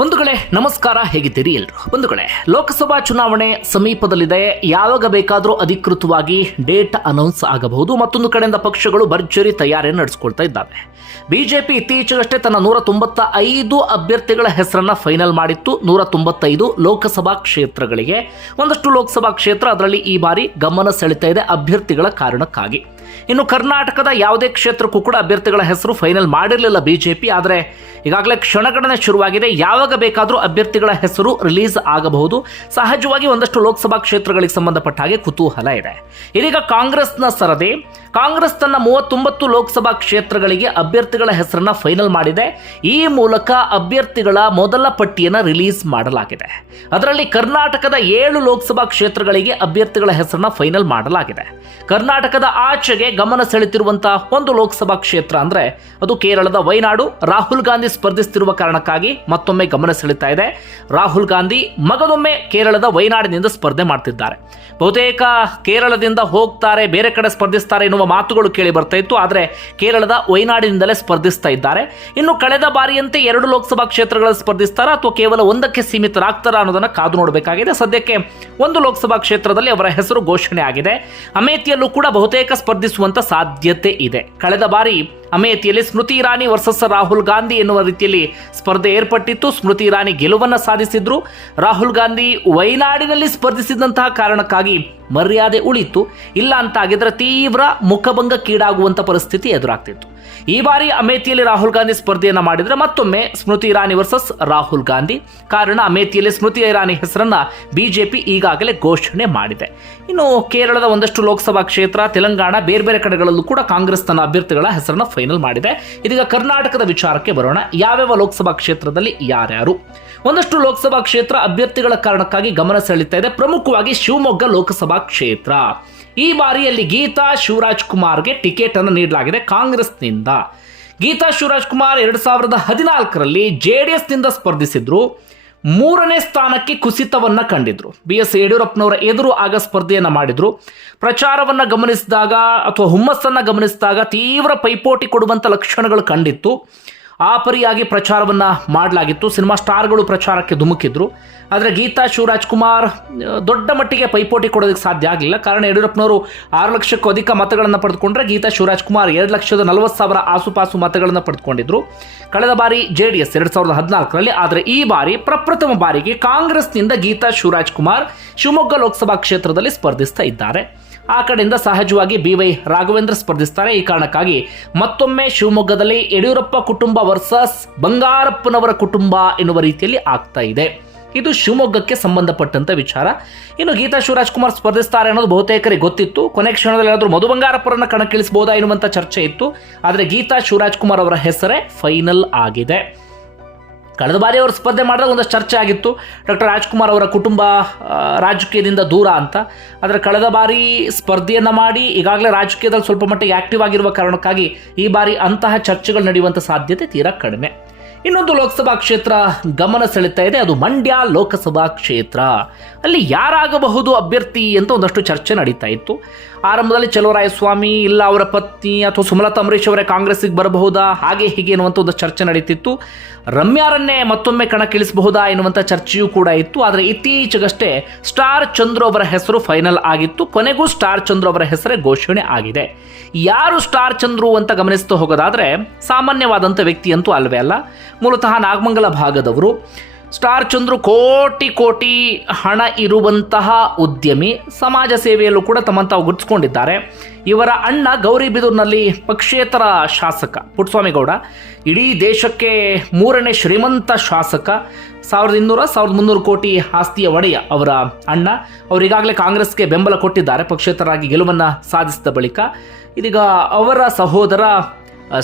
ಬಂಧುಗಳೇ, ನಮಸ್ಕಾರ, ಹೇಗಿದ್ದೀರಿ ಎಲ್ರು? ಬಂಧುಗಳೇ, ಲೋಕಸಭಾ ಚುನಾವಣೆ ಸಮೀಪದಲ್ಲಿದೆ. ಯಾವಾಗ ಬೇಕಾದರೂ ಅಧಿಕೃತವಾಗಿ ಡೇಟ್ ಅನೌನ್ಸ್ ಆಗಬಹುದು ಮತ್ತೊಂದು ಕಡೆಯಿಂದ ಪಕ್ಷಗಳು ಭರ್ಜರಿ ತಯಾರಿ ನಡೆಸಿಕೊಳ್ತಾ ಇದ್ದಾವೆ. ಬಿಜೆಪಿ ಇತ್ತೀಚೆಗಷ್ಟೇ ತನ್ನ ನೂರ ತೊಂಬತ್ತ ಐದು ಅಭ್ಯರ್ಥಿಗಳ ಹೆಸರನ್ನ ಫೈನಲ್ ಮಾಡಿತ್ತು. ನೂರ ತೊಂಬತ್ತೈದು ಲೋಕಸಭಾ ಕ್ಷೇತ್ರಗಳಿಗೆ. ಒಂದಷ್ಟು ಲೋಕಸಭಾ ಕ್ಷೇತ್ರ ಅದರಲ್ಲಿ ಈ ಬಾರಿ ಗಮನ ಸೆಳೀತಾ ಇದೆ ಅಭ್ಯರ್ಥಿಗಳ ಕಾರಣಕ್ಕಾಗಿ. ಇನ್ನು ಕರ್ನಾಟಕದ ಯಾವುದೇ ಕ್ಷೇತ್ರಕ್ಕೂ ಕೂಡ ಅಭ್ಯರ್ಥಿಗಳ ಹೆಸರು ಫೈನಲ್ ಮಾಡಿರಲಿಲ್ಲ ಬಿಜೆಪಿ, ಆದರೆ ಈಗಾಗಲೇ ಕ್ಷಣಗಣನೆ ಶುರುವಾಗಿದೆ. ಯಾವಾಗ ಬೇಕಾದರೂ ಅಭ್ಯರ್ಥಿಗಳ ಹೆಸರು ರಿಲೀಸ್ ಆಗಬಹುದು. ಸಹಜವಾಗಿ ಒಂದಷ್ಟು ಲೋಕಸಭಾ ಕ್ಷೇತ್ರಗಳಿಗೆ ಸಂಬಂಧಪಟ್ಟ ಹಾಗೆ ಕುತೂಹಲ ಇದೆ. ಇದೀಗ ಕಾಂಗ್ರೆಸ್ನ ಸರದಿ. ಕಾಂಗ್ರೆಸ್ ತನ್ನ ಮೂವತ್ತೊಂಬತ್ತು ಲೋಕಸಭಾ ಕ್ಷೇತ್ರಗಳಿಗೆ ಅಭ್ಯರ್ಥಿಗಳ ಹೆಸರನ್ನ ಫೈನಲ್ ಮಾಡಿದೆ. ಈ ಮೂಲಕ ಅಭ್ಯರ್ಥಿಗಳ ಮೊದಲ ಪಟ್ಟಿಯನ್ನು ರಿಲೀಸ್ ಮಾಡಲಾಗಿದೆ. ಅದರಲ್ಲಿ ಕರ್ನಾಟಕದ ಏಳು ಲೋಕಸಭಾ ಕ್ಷೇತ್ರಗಳಿಗೆ ಅಭ್ಯರ್ಥಿಗಳ ಹೆಸರನ್ನ ಫೈನಲ್ ಮಾಡಲಾಗಿದೆ. ಕರ್ನಾಟಕದ ಆಚೆಗೆ ಗಮನ ಸೆಳೆತಿರುವಂತಹ ಒಂದು ಲೋಕಸಭಾ ಕ್ಷೇತ್ರ ಅಂದ್ರೆ ಅದು ಕೇರಳದ ವೈನಾಡು. ರಾಹುಲ್ ಗಾಂಧಿ ಸ್ಪರ್ಧಿಸುತ್ತಿರುವ ಕಾರಣಕ್ಕಾಗಿ ಮತ್ತೊಮ್ಮೆ ಗಮನ ಸೆಳೀತಾ ಇದೆ. ರಾಹುಲ್ ಗಾಂಧಿ ಮಗದೊಮ್ಮೆ ಕೇರಳದ ವೈನಾಡಿನಿಂದ ಸ್ಪರ್ಧೆ ಮಾಡ್ತಿದ್ದಾರೆ. ಬಹುತೇಕ ಕೇರಳದಿಂದ ಹೋಗ್ತಾರೆ, ಬೇರೆ ಕಡೆ ಸ್ಪರ್ಧಿಸ್ತಾರೆ ಎನ್ನುವ ಮಾತುಗಳು ಕೇಳಿ ಬರ್ತಾ ಇತ್ತು. ಆದರೆ ಕೇರಳದ ವೈನಾಡಿನಿಂದಲೇ ಸ್ಪರ್ಧಿಸ್ತಾ ಇದ್ದಾರೆ. ಇನ್ನು ಕಳೆದ ಬಾರಿಯಂತೆ ಎರಡು ಲೋಕಸಭಾ ಕ್ಷೇತ್ರಗಳಲ್ಲಿ ಸ್ಪರ್ಧಿಸ್ತಾರಾ ಅಥವಾ ಕೇವಲ ಒಂದಕ್ಕೆ ಸೀಮಿತರಾಗ್ತಾರಾ ಅನ್ನೋದನ್ನು ಕಾದು ನೋಡಬೇಕಾಗಿದೆ. ಸದ್ಯಕ್ಕೆ ಒಂದು ಲೋಕಸಭಾ ಕ್ಷೇತ್ರದಲ್ಲಿ ಅವರ ಹೆಸರು ಘೋಷಣೆ ಆಗಿದೆ. ಅಮೇಥಿಯಲ್ಲೂ ಕೂಡ ಬಹುತೇಕ ಸ್ಪರ್ಧಿಸುವಂತ ಸಾಧ್ಯತೆ ಇದೆ. ಕಳೆದ ಬಾರಿ ಅಮೇಥಿಯಲ್ಲಿ ಸ್ಮೃತಿ ಇರಾನಿ ವರ್ಸಸ್ ರಾಹುಲ್ ಗಾಂಧಿ ಎನ್ನುವ ರೀತಿಯಲ್ಲಿ ಸ್ಪರ್ಧೆ ಏರ್ಪಟ್ಟಿತ್ತು. ಸ್ಮೃತಿ ಇರಾನಿ ಗೆಲುವನ್ನು ಸಾಧಿಸಿದ್ರು. ರಾಹುಲ್ ಗಾಂಧಿ ವಯನಾಡಿನಲ್ಲಿ ಸ್ಪರ್ಧಿಸಿದಂತಹ ಕಾರಣಕ್ಕಾಗಿ ಮರ್ಯಾದೆ ಉಳಿತು ಇಲ್ಲ ಅಂತ ಆಗಿದ್ರೆ ತೀವ್ರ ಮುಖಭಂಗಕ್ಕೀಡಾಗುವಂಥ ಪರಿಸ್ಥಿತಿ ಎದುರಾಗ್ತಿತ್ತು. ಈ ಬಾರಿ ಅಮೇಥಿಯಲ್ಲಿ ರಾಹುಲ್ ಗಾಂಧಿ ಸ್ಪರ್ಧೆಯನ್ನು ಮಾಡಿದರೆ ಮತ್ತೊಮ್ಮೆ ಸ್ಮೃತಿ ಇರಾನಿ ವರ್ಸಸ್ ರಾಹುಲ್ ಗಾಂಧಿ. ಕಾರಣ ಅಮೇಥಿಯಲ್ಲಿ ಸ್ಮೃತಿ ಇರಾನಿ ಹೆಸರನ್ನು ಬಿಜೆಪಿ ಈಗಾಗಲೇ ಘೋಷಣೆ ಮಾಡಿದೆ. ಇನ್ನು ಕೇರಳದ ಒಂದಷ್ಟು ಲೋಕಸಭಾ ಕ್ಷೇತ್ರ, ತೆಲಂಗಾಣ ಬೇರೆ ಬೇರೆ ಕಡೆಗಳಲ್ಲೂ ಕೂಡ ಕಾಂಗ್ರೆಸ್ ತನ್ನ ಅಭ್ಯರ್ಥಿಗಳ ಹೆಸರನ್ನು ಫೈನಲ್ ಮಾಡಿದೆ. ಇದೀಗ ಕರ್ನಾಟಕದ ವಿಚಾರಕ್ಕೆ ಬರೋಣ. ಯಾವ್ಯಾವ ಲೋಕಸಭಾ ಕ್ಷೇತ್ರದಲ್ಲಿ ಯಾರ್ಯಾರು? ಒಂದಷ್ಟು ಲೋಕಸಭಾ ಕ್ಷೇತ್ರ ಅಭ್ಯರ್ಥಿಗಳ ಕಾರಣಕ್ಕಾಗಿ ಗಮನ ಸೆಳೀತಾ ಇದೆ. ಪ್ರಮುಖವಾಗಿ ಶಿವಮೊಗ್ಗ ಲೋಕಸಭಾ ಕ್ಷೇತ್ರ. ಈ ಬಾರಿಯಲ್ಲಿ ಗೀತಾ ಶಿವರಾಜ್ ಕುಮಾರ್ಗೆ ಟಿಕೆಟ್ ಅನ್ನು ನೀಡಲಾಗಿದೆ ಕಾಂಗ್ರೆಸ್ನಿಂದ. ಗೀತಾ ಶಿವರಾಜ್ ಕುಮಾರ್ ಎರಡು ಸಾವಿರದ ಹದಿನಾಲ್ಕರಲ್ಲಿ ಜೆ ಡಿ ಎಸ್ನಿಂದ ಸ್ಪರ್ಧಿಸಿದ್ರು. ಮೂರನೇ ಸ್ಥಾನಕ್ಕೆ ಕುಸಿತವನ್ನು ಕಂಡಿದ್ರು. ಬಿ ಎಸ್ ಯಡಿಯೂರಪ್ಪನವರ ಎದುರು ಆಗ ಸ್ಪರ್ಧೆಯನ್ನು ಮಾಡಿದ್ರು. ಪ್ರಚಾರವನ್ನು ಗಮನಿಸಿದಾಗ ಅಥವಾ ಹುಮ್ಮಸ್ಸನ್ನು ಗಮನಿಸಿದಾಗ ತೀವ್ರ ಪೈಪೋಟಿ ಕೊಡುವಂಥ ಲಕ್ಷಣಗಳು ಕಂಡಿತ್ತು. ಆ ಪರಿಯಾಗಿ ಪ್ರಚಾರವನ್ನ ಮಾಡಲಾಗಿತ್ತು. ಸಿನಿಮಾ ಸ್ಟಾರ್ಗಳು ಪ್ರಚಾರಕ್ಕೆ ಧುಮುಕಿದ್ರು. ಆದರೆ ಗೀತಾ ಶಿವರಾಜ್ಕುಮಾರ್ ದೊಡ್ಡ ಮಟ್ಟಿಗೆ ಪೈಪೋಟಿ ಕೊಡೋದಕ್ಕೆ ಸಾಧ್ಯ ಆಗಲಿಲ್ಲ. ಕಾರಣ ಯಡಿಯೂರಪ್ಪನವರು ಆರು ಲಕ್ಷಕ್ಕೂ ಅಧಿಕ ಮತಗಳನ್ನು ಪಡೆದುಕೊಂಡ್ರೆ ಗೀತಾ, ಶಿವರಾಜ್ ಕುಮಾರ್ ಎರಡು ಲಕ್ಷದ ನಲವತ್ತು ಸಾವಿರ ಆಸುಪಾಸು ಮತಗಳನ್ನು ಪಡೆದುಕೊಂಡಿದ್ರು. ಕಳೆದ ಬಾರಿ ಜೆ ಡಿ ಎಸ್ ಎರಡು ಸಾವಿರದ ಹದಿನಾಲ್ಕರಲ್ಲಿ, ಆದರೆ ಈ ಬಾರಿ ಪ್ರಪ್ರಥಮ ಬಾರಿಗೆ ಕಾಂಗ್ರೆಸ್ನಿಂದ ಗೀತಾ ಶಿವರಾಜ್ಕುಮಾರ್ ಶಿವಮೊಗ್ಗ ಲೋಕಸಭಾ ಕ್ಷೇತ್ರದಲ್ಲಿ ಸ್ಪರ್ಧಿಸ್ತಾ ಇದ್ದಾರೆ. ಆ ಕಡೆಯಿಂದ ಸಹಜವಾಗಿ ಬಿ ವೈ ರಾಘವೇಂದ್ರ ಸ್ಪರ್ಧಿಸ್ತಾರೆ. ಈ ಕಾರಣಕ್ಕಾಗಿ ಮತ್ತೊಮ್ಮೆ ಶಿವಮೊಗ್ಗದಲ್ಲಿ ಯಡಿಯೂರಪ್ಪ ಕುಟುಂಬ ವರ್ಸಸ್ ಬಂಗಾರಪ್ಪನವರ ಕುಟುಂಬ ಎನ್ನುವ ರೀತಿಯಲ್ಲಿ ಆಗ್ತಾ ಇದೆ. ಇದು ಶಿವಮೊಗ್ಗಕ್ಕೆ ಸಂಬಂಧಪಟ್ಟಂತ ವಿಚಾರ. ಇನ್ನು ಗೀತಾ ಶಿವರಾಜ್ಕುಮಾರ್ ಸ್ಪರ್ಧಿಸ್ತಾರೆ ಅನ್ನೋದು ಬಹುತೇಕರಿಗೆ ಗೊತ್ತಿತ್ತು. ಕೊನೆ ಕ್ಷಣದಲ್ಲಿ ಏನಾದರೂ ಮಧು ಬಂಗಾರಪ್ಪರನ್ನ ಕಣಕ್ಕಿಳಿಸಬಹುದಾ ಎನ್ನುವಂಥ ಚರ್ಚೆ ಇತ್ತು. ಆದರೆ ಗೀತಾ ಶಿವರಾಜ್ ಕುಮಾರ್ ಅವರ ಹೆಸರೇ ಫೈನಲ್ ಆಗಿದೆ. ಕಳೆದ ಬಾರಿ ಅವರು ಸ್ಪರ್ಧೆ ಮಾಡಿದಾಗ ಒಂದಷ್ಟು ಚರ್ಚೆ ಆಗಿತ್ತು. ಡಾಕ್ಟರ್ ರಾಜ್ಕುಮಾರ್ ಅವರ ಕುಟುಂಬ ರಾಜಕೀಯದಿಂದ ದೂರ ಅಂತ. ಆದರೆ ಕಳೆದ ಬಾರಿ ಸ್ಪರ್ಧೆಯನ್ನು ಮಾಡಿ ಈಗಾಗಲೇ ರಾಜಕೀಯದಲ್ಲಿ ಸ್ವಲ್ಪ ಮಟ್ಟಿಗೆ ಆಕ್ಟಿವ್ ಆಗಿರುವ ಕಾರಣಕ್ಕಾಗಿ ಈ ಬಾರಿ ಅಂತಹ ಚರ್ಚೆಗಳು ನಡೆಯುವಂಥ ಸಾಧ್ಯತೆ ತೀರಾ ಕಡಿಮೆ. ಇನ್ನೊಂದು ಲೋಕಸಭಾ ಕ್ಷೇತ್ರ ಗಮನ ಸೆಳೀತಾ ಇದೆ, ಅದು ಮಂಡ್ಯ ಲೋಕಸಭಾ ಕ್ಷೇತ್ರ. ಅಲ್ಲಿ ಯಾರಾಗಬಹುದು ಅಭ್ಯರ್ಥಿ ಅಂತ ಒಂದಷ್ಟು ಚರ್ಚೆ ನಡೀತಾ ಇತ್ತು. ಆರಂಭದಲ್ಲಿ ಚಲುವರಾಯಸ್ವಾಮಿ ಇಲ್ಲ ಅವರ ಪತ್ನಿ ಅಥವಾ ಸುಮಲತಾ ಅಂಬರೀಶ್ ಅವರೇ ಕಾಂಗ್ರೆಸ್ಸಿಗೆ ಬರಬಹುದಾ, ಹಾಗೆ ಹೀಗೆ ಎನ್ನುವಂಥ ಒಂದು ಚರ್ಚೆ ನಡೀತಿತ್ತು. ರಮ್ಯಾರನ್ನೇ ಮತ್ತೊಮ್ಮೆ ಕಣಕ್ಕಿಳಿಸಬಹುದಾ ಎನ್ನುವಂಥ ಚರ್ಚೆಯೂ ಕೂಡ ಇತ್ತು. ಆದರೆ ಇತ್ತೀಚೆಗಷ್ಟೇ ಸ್ಟಾರ್ ಚಂದ್ರು ಅವರ ಹೆಸರು ಫೈನಲ್ ಆಗಿತ್ತು. ಕೊನೆಗೂ ಸ್ಟಾರ್ ಚಂದ್ರು ಅವರ ಹೆಸರೇ ಘೋಷಣೆ ಆಗಿದೆ. ಯಾರು ಸ್ಟಾರ್ ಚಂದ್ರು ಅಂತ ಗಮನಿಸ್ತಾ ಹೋಗೋದಾದರೆ ಸಾಮಾನ್ಯವಾದಂಥ ವ್ಯಕ್ತಿ ಅಂತೂ ಅಲ್ಲ. ಮೂಲತಃ ನಾಗಮಂಗಲ ಭಾಗದವರು. ಸ್ಟಾರ್ ಚಂದ್ರು ಕೋಟಿ ಕೋಟಿ ಹಣ ಇರುವಂತಹ ಉದ್ಯಮಿ, ಸಮಾಜ ಸೇವೆಯಲ್ಲೂ ಕೂಡ ತಮ್ಮಂತಾವು ತಾವು ಗುರುತಿಸ್ಕೊಂಡಿದ್ದಾರೆ. ಇವರ ಅಣ್ಣ ಗೌರಿಬಿದೂರಿನಲ್ಲಿ ಪಕ್ಷೇತರ ಶಾಸಕ ಪುಟ್ಸ್ವಾಮಿಗೌಡ ಇಡೀ ದೇಶಕ್ಕೆ ಮೂರನೇ ಶ್ರೀಮಂತ ಶಾಸಕ, ಸಾವಿರದ ಇನ್ನೂರ, ಸಾವಿರದ ಮುನ್ನೂರು ಕೋಟಿ ಆಸ್ತಿಯ ಒಡೆಯ ಅವರ ಅಣ್ಣ. ಅವರಿಗಾಗಲೇ ಕಾಂಗ್ರೆಸ್ಗೆ ಬೆಂಬಲ ಕೊಟ್ಟಿದ್ದಾರೆ, ಪಕ್ಷೇತರಾಗಿ ಗೆಲುವನ್ನು ಸಾಧಿಸಿದ ಬಳಿಕ. ಇದೀಗ ಅವರ ಸಹೋದರ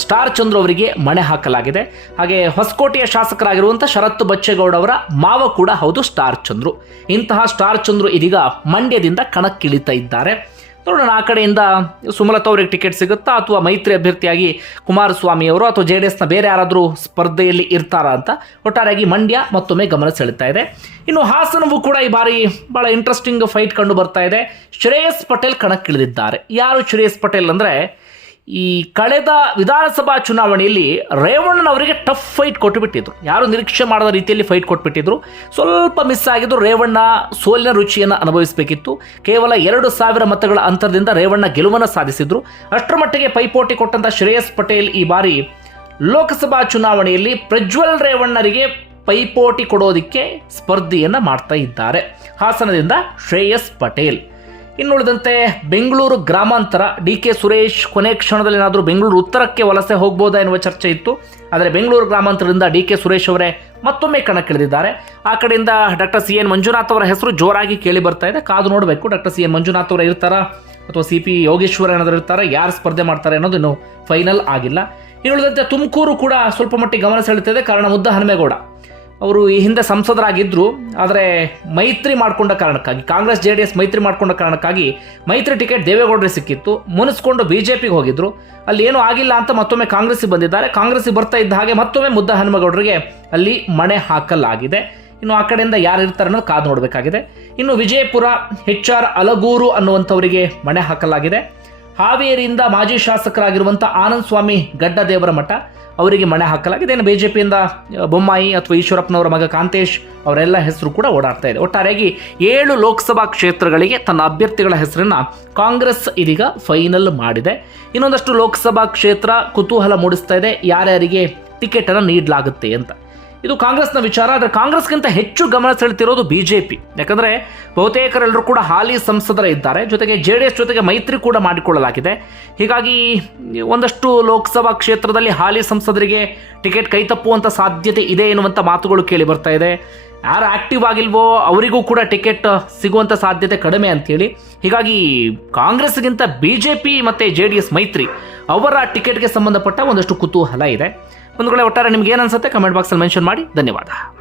ಸ್ಟಾರ್ ಚಂದ್ರು ಅವರಿಗೆ ಮಣೆ ಹಾಕಲಾಗಿದೆ. ಹಾಗೆ ಹೊಸಕೋಟೆಯ ಶಾಸಕರಾಗಿರುವಂಥ ಶರತ್ ಬಚ್ಚೇಗೌಡ ಅವರ ಮಾವ ಕೂಡ ಹೌದು ಸ್ಟಾರ್ ಚಂದ್ರು. ಇಂತಹ ಸ್ಟಾರ್ ಚಂದ್ರು ಇದೀಗ ಮಂಡ್ಯದಿಂದ ಕಣಕ್ಕಿಳಿತಾ ಇದ್ದಾರೆ. ನೋಡೋಣ, ಆ ಕಡೆಯಿಂದ ಸುಮಲತಾ ಅವರಿಗೆ ಟಿಕೆಟ್ ಸಿಗುತ್ತಾ, ಅಥವಾ ಮೈತ್ರಿ ಅಭ್ಯರ್ಥಿಯಾಗಿ ಕುಮಾರಸ್ವಾಮಿ ಅವರು, ಅಥವಾ ಜೆ ಡಿ ಬೇರೆ ಯಾರಾದರೂ ಸ್ಪರ್ಧೆಯಲ್ಲಿ ಇರ್ತಾರಾ ಅಂತ ಒಟ್ಟಾರೆಯಾಗಿ ಮಂಡ್ಯ ಮತ್ತೊಮ್ಮೆ ಗಮನ ಸೆಳೀತಾ ಇದೆ. ಇನ್ನು ಹಾಸನವು ಕೂಡ ಈ ಬಾರಿ ಬಹಳ ಇಂಟ್ರೆಸ್ಟಿಂಗ್ ಫೈಟ್ ಕಂಡು ಬರ್ತಾ ಇದೆ. ಶ್ರೇಯಸ್ ಪಟೇಲ್ ಕಣಕ್ಕಿಳಿದಿದ್ದಾರೆ. ಯಾರು ಶ್ರೇಯಸ್ ಪಟೇಲ್ ಅಂದರೆ ಈ ಕಳೆದ ವಿಧಾನಸಭಾ ಚುನಾವಣೆಯಲ್ಲಿ ರೇವಣ್ಣನವರಿಗೆ ಟಫ್ ಫೈಟ್ ಕೊಟ್ಟುಬಿಟ್ಟಿದ್ರು. ಯಾರು ನಿರೀಕ್ಷೆ ಮಾಡದ ರೀತಿಯಲ್ಲಿ ಫೈಟ್ ಕೊಟ್ಬಿಟ್ಟಿದ್ರು. ಸ್ವಲ್ಪ ಮಿಸ್ ಆಗಿದ್ದು ರೇವಣ್ಣ ಸೋಲಿನ ರುಚಿಯನ್ನು ಅನುಭವಿಸಬೇಕಿತ್ತು. ಕೇವಲ ಎರಡು ಸಾವಿರ ಮತಗಳ ಅಂತರದಿಂದ ರೇವಣ್ಣ ಗೆಲುವನ್ನು ಸಾಧಿಸಿದ್ರು. ಅಷ್ಟರ ಮಟ್ಟಿಗೆ ಪೈಪೋಟಿ ಕೊಟ್ಟಂತ ಶ್ರೇಯಸ್ ಪಟೇಲ್ ಈ ಬಾರಿ ಲೋಕಸಭಾ ಚುನಾವಣೆಯಲ್ಲಿ ಪ್ರಜ್ವಲ್ ರೇವಣ್ಣರಿಗೆ ಪೈಪೋಟಿ ಕೊಡೋದಿಕ್ಕೆ ಸ್ಪರ್ಧೆಯನ್ನು ಮಾಡ್ತಾ ಇದ್ದಾರೆ. ಹಾಸನದಿಂದ ಶ್ರೇಯಸ್ ಪಟೇಲ್. ಇನ್ನುಳಿದಂತೆ ಬೆಂಗಳೂರು ಗ್ರಾಮಾಂತರ ಡಿ ಕೆ ಸುರೇಶ್ ಕೊನೆ ಕ್ಷಣದಲ್ಲಿ ಏನಾದರೂ ಬೆಂಗಳೂರು ಉತ್ತರಕ್ಕೆ ವಲಸೆ ಹೋಗ್ಬೋದಾ ಎನ್ನುವ ಚರ್ಚೆ ಇತ್ತು. ಆದರೆ ಬೆಂಗಳೂರು ಗ್ರಾಮಾಂತರದಿಂದ ಡಿ ಕೆ ಸುರೇಶ್ ಅವರೇ ಮತ್ತೊಮ್ಮೆ ಕಣಕ್ಕಿಳಿದಿದ್ದಾರೆ. ಆ ಕಡೆಯಿಂದ ಡಾಕ್ಟರ್ ಸಿ ಎನ್ ಮಂಜುನಾಥ್ ಅವರ ಹೆಸರು ಜೋರಾಗಿ ಕೇಳಿ ಬರ್ತಾ ಇದೆ. ಕಾದು ನೋಡಬೇಕು ಡಾಕ್ಟರ್ ಸಿ ಎನ್ ಮಂಜುನಾಥ್ ಅವರ ಇರ್ತಾರಾ ಅಥವಾ ಸಿ ಪಿ ಯೋಗೇಶ್ವರ ಏನಾದರೂ ಇರ್ತಾರೆ, ಯಾರು ಸ್ಪರ್ಧೆ ಮಾಡ್ತಾರೆ ಅನ್ನೋದು ಇನ್ನೂ ಫೈನಲ್ ಆಗಿಲ್ಲ. ಇನ್ನುಳಿದಂತೆ ತುಮಕೂರು ಕೂಡ ಸ್ವಲ್ಪ ಮಟ್ಟಿಗೆ ಗಮನ ಸೆಳೆಯುತ್ತಿದೆ. ಕಾರಣ ಮುದ್ದ ಹನುಮೇಗೌಡ ಅವರು ಈ ಹಿಂದೆ ಸಂಸದರಾಗಿದ್ದರು ಆದರೆ ಮೈತ್ರಿ ಮಾಡಿಕೊಂಡ ಕಾರಣಕ್ಕಾಗಿ, ಕಾಂಗ್ರೆಸ್, ಜೆ ಡಿ ಎಸ್ ಮೈತ್ರಿ ಮಾಡಿಕೊಂಡ ಕಾರಣಕ್ಕಾಗಿ ಮೈತ್ರಿ ಟಿಕೆಟ್ ದೇವೇಗೌಡರಿಗೆ ಸಿಕ್ಕಿತ್ತು. ಮುನಿಸ್ಕೊಂಡು ಬಿ ಜೆ ಪಿಗೆ ಹೋಗಿದ್ರು. ಅಲ್ಲಿ ಏನೂ ಆಗಿಲ್ಲ ಅಂತ ಮತ್ತೊಮ್ಮೆ ಕಾಂಗ್ರೆಸ್ಸಿಗೆ ಬಂದಿದ್ದಾರೆ. ಕಾಂಗ್ರೆಸ್ಸಿಗೆ ಬರ್ತಾ ಇದ್ದ ಹಾಗೆ ಮತ್ತೊಮ್ಮೆ ಮುದ್ದ ಹನುಮಗೌಡರಿಗೆ ಅಲ್ಲಿ ಮಣೆ ಹಾಕಲಾಗಿದೆ. ಇನ್ನು ಆ ಕಡೆಯಿಂದ ಯಾರು ಇರ್ತಾರೆ ಅನ್ನೋದು ಕಾದು ನೋಡಬೇಕಾಗಿದೆ. ಇನ್ನು ವಿಜಯಪುರ ಹೆಚ್ ಆರ್ ಅಲಗೂರು ಅನ್ನುವಂಥವರಿಗೆ ಮಣೆ ಹಾಕಲಾಗಿದೆ. ಹಾವೇರಿಯಿಂದ ಮಾಜಿ ಶಾಸಕರಾಗಿರುವಂಥ ಆನಂದ್ ಸ್ವಾಮಿ ಗಡ್ಡ ದೇವರ ಮಠ ಅವರಿಗೆ ಮಣೆ ಹಾಕಲಾಗಿದೆ. ಇನ್ನು ಪಿಯಿಂದ ಬೊಮ್ಮಾಯಿ ಅಥವಾ ಈಶ್ವರಪ್ಪನವರ ಮಗ ಕಾಂತೇಶ್ ಅವರೆಲ್ಲ ಹೆಸರು ಕೂಡ ಓಡಾಡ್ತಾ ಇದೆ. ಒಟ್ಟಾರೆಯಾಗಿ ಏಳು ಲೋಕಸಭಾ ಕ್ಷೇತ್ರಗಳಿಗೆ ತನ್ನ ಅಭ್ಯರ್ಥಿಗಳ ಹೆಸರನ್ನು ಕಾಂಗ್ರೆಸ್ ಇದೀಗ ಫೈನಲ್ ಮಾಡಿದೆ. ಇನ್ನೊಂದಷ್ಟು ಲೋಕಸಭಾ ಕ್ಷೇತ್ರ ಕುತೂಹಲ ಮೂಡಿಸ್ತಾ ಇದೆ. ಯಾರ್ಯಾರಿಗೆ ಟಿಕೆಟನ್ನು ನೀಡಲಾಗುತ್ತೆ ಅಂತ. ಇದು ಕಾಂಗ್ರೆಸ್ನ ವಿಚಾರ, ಆದರೆ ಕಾಂಗ್ರೆಸ್ಗಿಂತ ಹೆಚ್ಚು ಗಮನ ಸೆಳೆತಿರೋದು ಬಿಜೆಪಿ. ಯಾಕಂದರೆ ಬಹುತೇಕರೆಲ್ಲರೂ ಕೂಡ ಹಾಲಿ ಸಂಸದರ ಇದ್ದಾರೆ. ಜೊತೆಗೆ ಜೆ ಡಿ ಎಸ್ ಜೊತೆಗೆ ಮೈತ್ರಿ ಕೂಡ ಮಾಡಿಕೊಳ್ಳಲಾಗಿದೆ. ಹೀಗಾಗಿ ಒಂದಷ್ಟು ಲೋಕಸಭಾ ಕ್ಷೇತ್ರದಲ್ಲಿ ಹಾಲಿ ಸಂಸದರಿಗೆ ಟಿಕೆಟ್ ಕೈತಪ್ಪುವಂಥ ಸಾಧ್ಯತೆ ಇದೆ ಎನ್ನುವಂಥ ಮಾತುಗಳು ಕೇಳಿ ಬರ್ತಾ ಇದೆ. ಯಾರು ಆಕ್ಟಿವ್ ಆಗಿಲ್ವೋ ಅವರಿಗೂ ಕೂಡ ಟಿಕೆಟ್ ಸಿಗುವಂಥ ಸಾಧ್ಯತೆ ಕಡಿಮೆ ಅಂತೇಳಿ. ಹೀಗಾಗಿ ಕಾಂಗ್ರೆಸ್ಗಿಂತ ಬಿ ಜೆ ಪಿ ಮತ್ತು ಜೆ ಡಿ ಎಸ್ ಮೈತ್ರಿ ಅವರ ಟಿಕೆಟ್ಗೆ ಸಂಬಂಧಪಟ್ಟ ಒಂದಷ್ಟು ಕುತೂಹಲ ಇದೆ. ಒಂದು ಒಟ್ಟಾರೆ ನಿಮ್ಗೆ ಏನು ಅನ್ಸುತ್ತೆ ಕಮೆಂಟ್ ಬಾಕ್ಸಲ್ಲಿ ಮೆನ್ಷನ್ ಮಾಡಿ. ಧನ್ಯವಾದ.